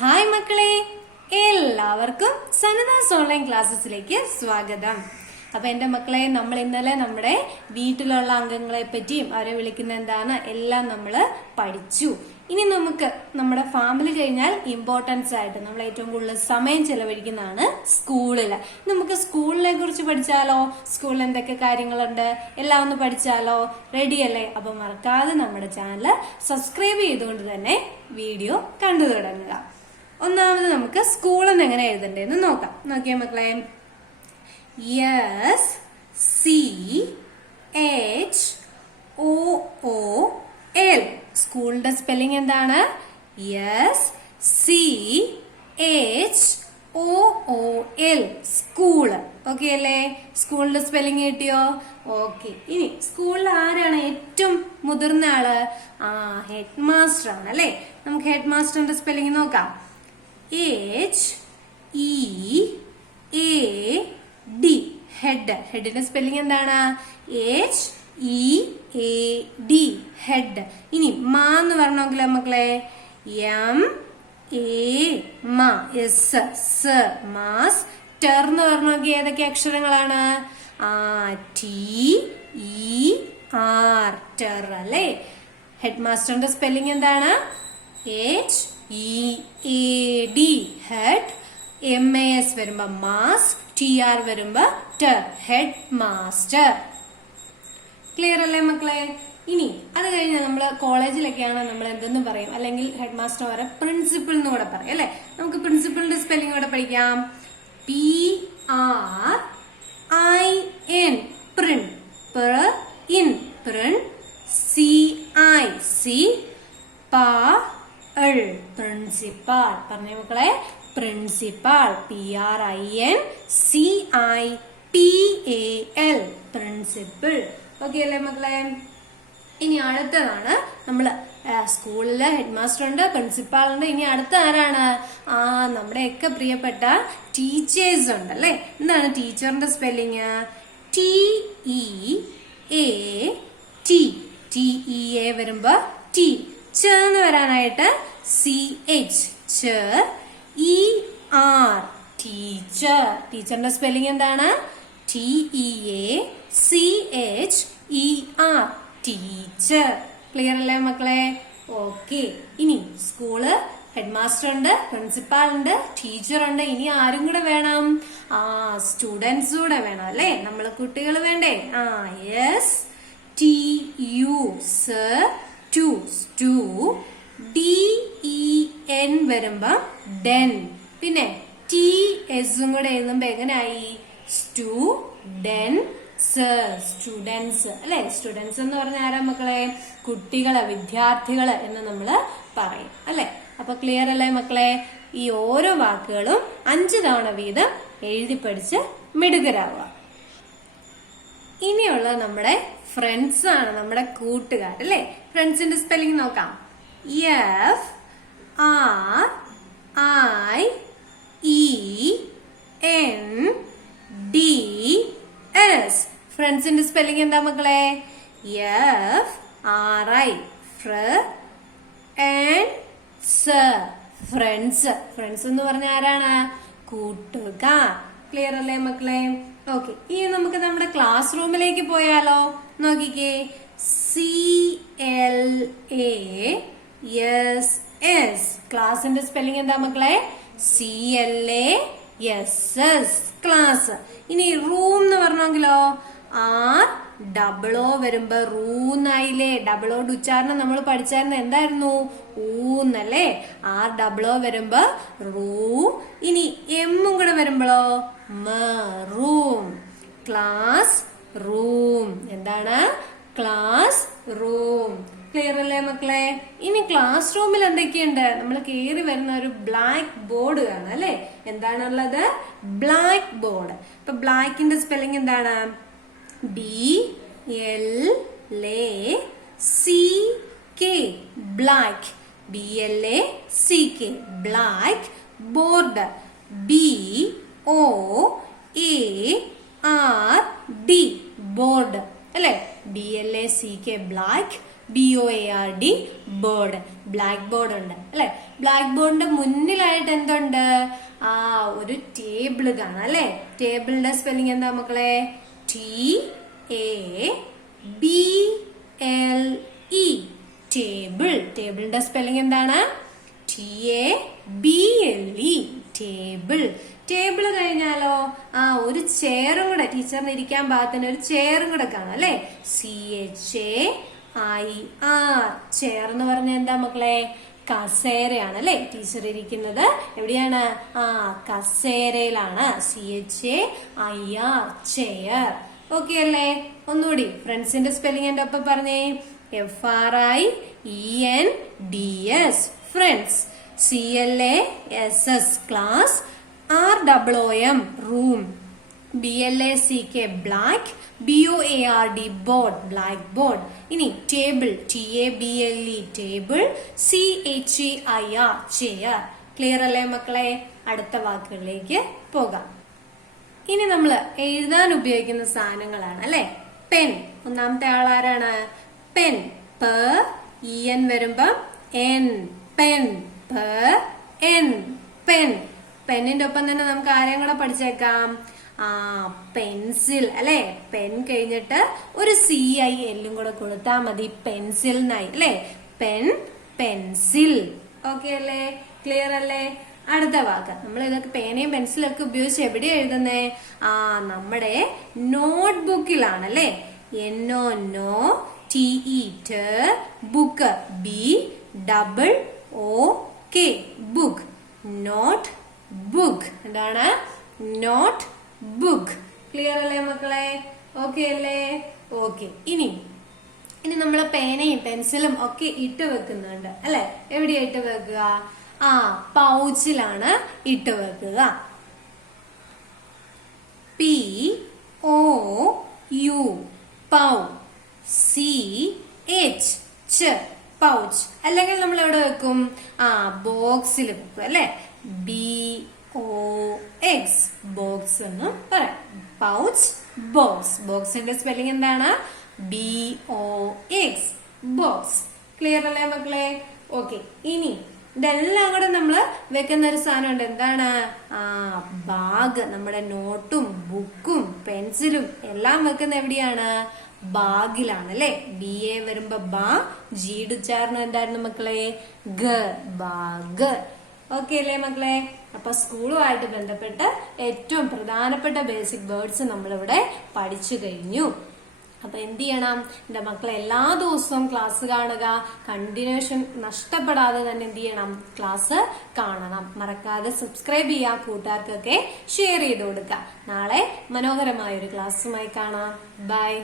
Hi മക്കളെ, എല്ലാവർക്കും സനദാസ് online ക്ലാസ്സസിലേക്ക് സ്വാഗതം. അപ്പൊ എന്റെ മക്കളെ, നമ്മൾ ഇന്നലെ നമ്മുടെ വീട്ടിലുള്ള അംഗങ്ങളെ പറ്റിയും അവരെ വിളിക്കുന്ന എന്താണ് എല്ലാം നമ്മൾ പഠിച്ചു. ഇനി നമുക്ക് നമ്മുടെ ഫാമിലി കഴിഞ്ഞാൽ ഇമ്പോർട്ടൻസ് ആയിട്ട് നമ്മൾ ഏറ്റവും കൂടുതൽ സമയം ചെലവഴിക്കുന്നതാണ് സ്കൂളില്. നമുക്ക് സ്കൂളിനെ കുറിച്ച് പഠിച്ചാലോ? സ്കൂളിൽ എന്തൊക്കെ കാര്യങ്ങളുണ്ട് എല്ലാം ഒന്ന് പഠിച്ചാലോ? റെഡിയല്ലേ? അപ്പൊ മറക്കാതെ നമ്മുടെ ചാനൽ സബ്സ്ക്രൈബ് ചെയ്തുകൊണ്ട് തന്നെ വീഡിയോ കണ്ടു തുടങ്ങുക. ഒന്നാമത് നമുക്ക് സ്കൂളെന്ന് എങ്ങനെ എഴുതണ്ടേന്ന് നോക്കാം. നോക്കിയേ മക്കളെ, SCHOOL. സ്കൂളിന്റെ സ്പെല്ലിംഗ് എന്താണ്? SCHOOL. സ്കൂള്. ഓക്കെ അല്ലേ? സ്കൂളിന്റെ സ്പെല്ലിംഗ് കിട്ടിയോ? ഓക്കെ. ഇനി സ്കൂളിൽ ആരാണ് ഏറ്റവും മുതിർന്ന ആള്? ഹെഡ് മാസ്റ്റർ ആണ് അല്ലെ. നമുക്ക് ഹെഡ് മാസ്റ്ററിന്റെ സ്പെല്ലിംഗ് നോക്കാം. HEAD. ഹെഡ്. ഹെഡിന്റെ സ്പെല്ലിംഗ് എന്താണ്? HEAD. ഹെഡ്. ഇനി മാ എന്ന് പറഞ്ഞോക്കില്ല മക്കളെ, മാസ്. ടെർ എന്ന് പറഞ്ഞോക്കി ഏതൊക്കെ അക്ഷരങ്ങളാണ്? TER. ടെർ അല്ലേ. ഹെഡ് മാസ്റ്ററിന്റെ സ്പെല്ലിംഗ് എന്താണ്? HEAD. ഹെഡ്. MAS വരുമ്പോ മാസ്, TR വരുമ്പോ ടെർ. Head master. ക്ലിയർ അല്ലേ മക്കളെ? ഇനി അത് കഴിഞ്ഞാൽ നമ്മള് കോളേജിലൊക്കെയാണ് നമ്മൾ എന്തെന്ന് പറയും, അല്ലെങ്കിൽ ഹെഡ് മാസ്റ്റർ വരെ പ്രിൻസിപ്പൽ എന്ന് കൂടെ പറയും അല്ലെ. നമുക്ക് പ്രിൻസിപ്പലിന്റെ സ്പെല്ലിംഗ് കൂടെ പഠിക്കാം. PRIN. പ്രിൻ. പ്രിൻ. CICPAL. പ്രിൻസിപ്പാൾ. പറഞ്ഞേ മക്കളെ, പ്രിൻസിപ്പാൾ. PRINCIPAL. പ്രിൻസിപ്പൽ. ഓക്കെ അല്ലേ മക്കളെ? ഇനി അടുത്തതാണ് നമ്മള് സ്കൂളില് ഹെഡ് മാസ്റ്റർ ഉണ്ട്, പ്രിൻസിപ്പാൾ ഉണ്ട്. ഇനി അടുത്ത ആരാണ്? നമ്മുടെയൊക്കെ പ്രിയപ്പെട്ട ടീച്ചേഴ്സ് ഉണ്ട് അല്ലെ. എന്താണ് ടീച്ചറിന്റെ സ്പെല്ലിങ്? TEA വരുമ്പോ T. എന്ന് വരാനായിട്ട് CH. ER. ടീച്ചർ. ടീച്ചറിന്റെ സ്പെല്ലിംഗ് എന്താണ്? TEACHER. ടീച്ചർ. ക്ലിയർ അല്ലേ മക്കളെ? ഓക്കെ. ഇനി സ്കൂള് ഹെഡ് മാസ്റ്റർ ഉണ്ട്, പ്രിൻസിപ്പാൾ ഉണ്ട്, ടീച്ചർ ഉണ്ട്. ഇനി ആരും കൂടെ വേണം? സ്റ്റുഡൻസ് കൂടെ വേണം അല്ലെ. നമ്മള് കുട്ടികൾ വേണ്ടേ? STU. DEN വരുമ്പോ ഡെൻ. പിന്നെ TS കൂടെ എഴുതുമ്പോ എങ്ങനെയായി? സ്റ്റുഡൻസ് അല്ലെ. സ്റ്റുഡൻസ് എന്ന് പറഞ്ഞാൽ ആരാ മക്കളെ? കുട്ടികള്, വിദ്യാർത്ഥികള് എന്ന് നമ്മള് പറയും അല്ലെ. അപ്പൊ ക്ലിയർ അല്ലേ മക്കളെ? ഈ ഓരോ വാക്കുകളും 5 തവണ വീതം എഴുതി പഠിച്ച് മിടുകരാവുക. ഇനിയുള്ള നമ്മുടെ ഫ്രണ്ട്സ് ആണ്, നമ്മുടെ കൂട്ടുകാർ അല്ലെ. ഫ്രണ്ട്സിന്റെ സ്പെല്ലിംഗ് നോക്കാം. FRIENDS. ഫ്രണ്ട്സിന്റെ സ്പെല്ലിംഗ് എന്താ മക്കളെ? FRI. ഫ്രണ്ട്സ്. ഫ്രണ്ട്സ് എന്ന് പറഞ്ഞ ആരാണ്? കൂട്ടുകാർ. ക്ലിയർ അല്ലേ മക്കളെ? ഓക്കെ. ഇനി നമുക്ക് നമ്മുടെ ക്ലാസ് റൂമിലേക്ക് പോയാലോ? നോക്കിക്കേ. CLASS. ക്ലാസിന്റെ സ്പെല്ലിംഗ് എന്താ മക്കളെ? CLASS. ക്ലാസ്. ഇനി റൂം എന്ന് പറഞ്ഞെങ്കിലോ? ROO വരുമ്പോ റൂന്നായില്ലേ. ഡബിളോട് ഉച്ചാരണം നമ്മൾ പഠിച്ചായിരുന്നു എന്തായിരുന്നു? ഊന്നല്ലേ. ROO വരുമ്പോ റൂ. ഇനി എമ്മും കൂടെ വരുമ്പോഴോ? റൂം. Class room. എന്താണ്? Class room. ക്ലിയർ അല്ലേ മക്കളെ? ഇനി ക്ലാസ് റൂമിൽ എന്തൊക്കെയുണ്ട്? നമ്മൾ കയറി വരുന്ന ഒരു ബ്ലാക്ക് ബോർഡ് കാണാം അല്ലെ. എന്താണുള്ളത്? Black board. ഇപ്പൊ ബ്ലാക്കിന്റെ സ്പെല്ലിംഗ് എന്താണ്? BLACK. Black. BLACK. Black. Board. BOARD. Board അല്ലെ. BLACK black, BOARD board. Black board ഉണ്ട് അല്ലെ. ബ്ലാക്ക് ബോർഡിന്റെ മുന്നിലായിട്ട് എന്തുണ്ട്? ഒരു ടേബിൾ കാണാം അല്ലെ. ടേബിളിന്റെ സ്പെല്ലിംഗ് എന്താ മക്കളെ? TABLE. ടേബിൾ. ടേബിളിന്റെ സ്പെല്ലിംഗ് എന്താണ്? TABLE. ടേബിൾ. ടേബിൾ കഴിഞ്ഞാലോ ഒരു ചെയറും കൂടെ, ടീച്ചറിന് ഇരിക്കാൻ പാകത്തിന് ഒരു ചെയറും കൂടെ കാണാം അല്ലെ. CHAIR. ചെയർ എന്ന് പറഞ്ഞാൽ എന്താ മക്കളെ? കസേരയാണ് അല്ലെ. ടീച്ചർ ഇരിക്കുന്നത് എവിടെയാണ്? കസേരയിലാണ്. CHAIR. ചെയർ. ഓക്കെ അല്ലേ? ഒന്നുകൂടി ഫ്രണ്ട്സിന്റെ സ്പെല്ലിംഗ് എന്റെ ഒപ്പം പറഞ്ഞേ. FRIENDS. Friends. CLASS. Class. ROOM. Room. BLACK. Black. BOARD. Board. Black board. ഇനി table. TABLE. Table. CHAIR. Chair. Clear അല്ലേ മക്കളെ? അടുത്ത വാക്കുകളിലേക്ക് പോകാം. ഇനി നമ്മൾ എഴുതാൻ ഉപയോഗിക്കുന്ന സാധനങ്ങളാണ് അല്ലെ. പെൻ. ഒന്നാമത്തെ ആളാരാണ്? പെൻ. PEN വരുമ്പം N. പെൻ. PEN. പെൻ. പെന്നിന്റെ ഒപ്പം തന്നെ നമുക്ക് ആരെയും കൂടെ പഠിച്ചേക്കാം. പെൻസിൽ അല്ലെ. പെൻ കഴിഞ്ഞിട്ട് ഒരു CIL കൂടെ കൊടുത്താൽ മതി. പെൻസിൽ എന്നായി അല്ലെ. പെൻ. പെൻസിൽ. ഓക്കെ അല്ലേ? ക്ലിയർ അല്ലേ? അടുത്ത വാക്ക്. നമ്മൾ ഇതൊക്കെ പേനയും പെൻസിലും ഒക്കെ ഉപയോഗിച്ച് എവിടെയാ എഴുതുന്നേ? നമ്മുടെ നോട്ട്ബുക്കിലാണ് അല്ലെ. NOTE. Book. BOOK. Book. Note book. എന്താണ്? Note book. ക്ലിയർ അല്ലേ മക്കളെ? ഓക്കെ അല്ലേ? ഓക്കെ. ഇനി നമ്മൾ പേനയും പെൻസിലും ഒക്കെ ഇട്ട് വെക്കുന്നുണ്ട് അല്ലെ. എവിടെയാ ഇട്ട് വെക്കുക? പൗച്ചിലാണ് ഇട്ട് വെക്കുക. POU. പൗ. CH. പൗച്ച്. അല്ലെങ്കിൽ നമ്മൾ എവിടെ വെക്കും? ബോക്സിൽ വെക്കും അല്ലെ. BOX. ബോക്സ് എന്നും പറയാം. പൗച്ച്. ബോക്സ്. ബോക്സിന്റെ സ്പെല്ലിംഗ് എന്താണ്? BOX. ബോക്സ്. ക്ലിയർ അല്ലേ മക്കളെ? ഓക്കെ. ഇനി ഇതെല്ലാം കൂടെ നമ്മള് വെക്കുന്ന ഒരു സാധനമുണ്ട്. എന്താണ്? ബാഗ്. നമ്മുടെ നോട്ടും ബുക്കും പെൻസിലും എല്ലാം വെക്കുന്ന എവിടെയാണ്? ബാഗിലാണ് അല്ലെ. BA വരുമ്പോ ബാ. G ഉച്ചാരണം എന്തായിരുന്നു മക്കളെ? ഗ. ബാഗ്. ഓക്കെ അല്ലേ മക്കളെ? അപ്പൊ സ്കൂളുമായിട്ട് ബന്ധപ്പെട്ട് ഏറ്റവും പ്രധാനപ്പെട്ട ബേസിക് വേർഡ്സ് നമ്മളിവിടെ പഠിച്ചു കഴിഞ്ഞു. അപ്പൊ എന്ത് ചെയ്യണം? എന്റെ മക്കളെ എല്ലാ ദിവസവും ക്ലാസ് കാണുക. കണ്ടിന്യൂഷൻ നഷ്ടപ്പെടാതെ തന്നെ എന്ത് ചെയ്യണം? ക്ലാസ് കാണണം. മറക്കാതെ സബ്സ്ക്രൈബ് ചെയ്യുക. കൂട്ടുകാർക്കൊക്കെ ഷെയർ ചെയ്ത് കൊടുക്കുക. നാളെ മനോഹരമായ ഒരു ക്ലാസ്സുമായി കാണാം. ബൈ.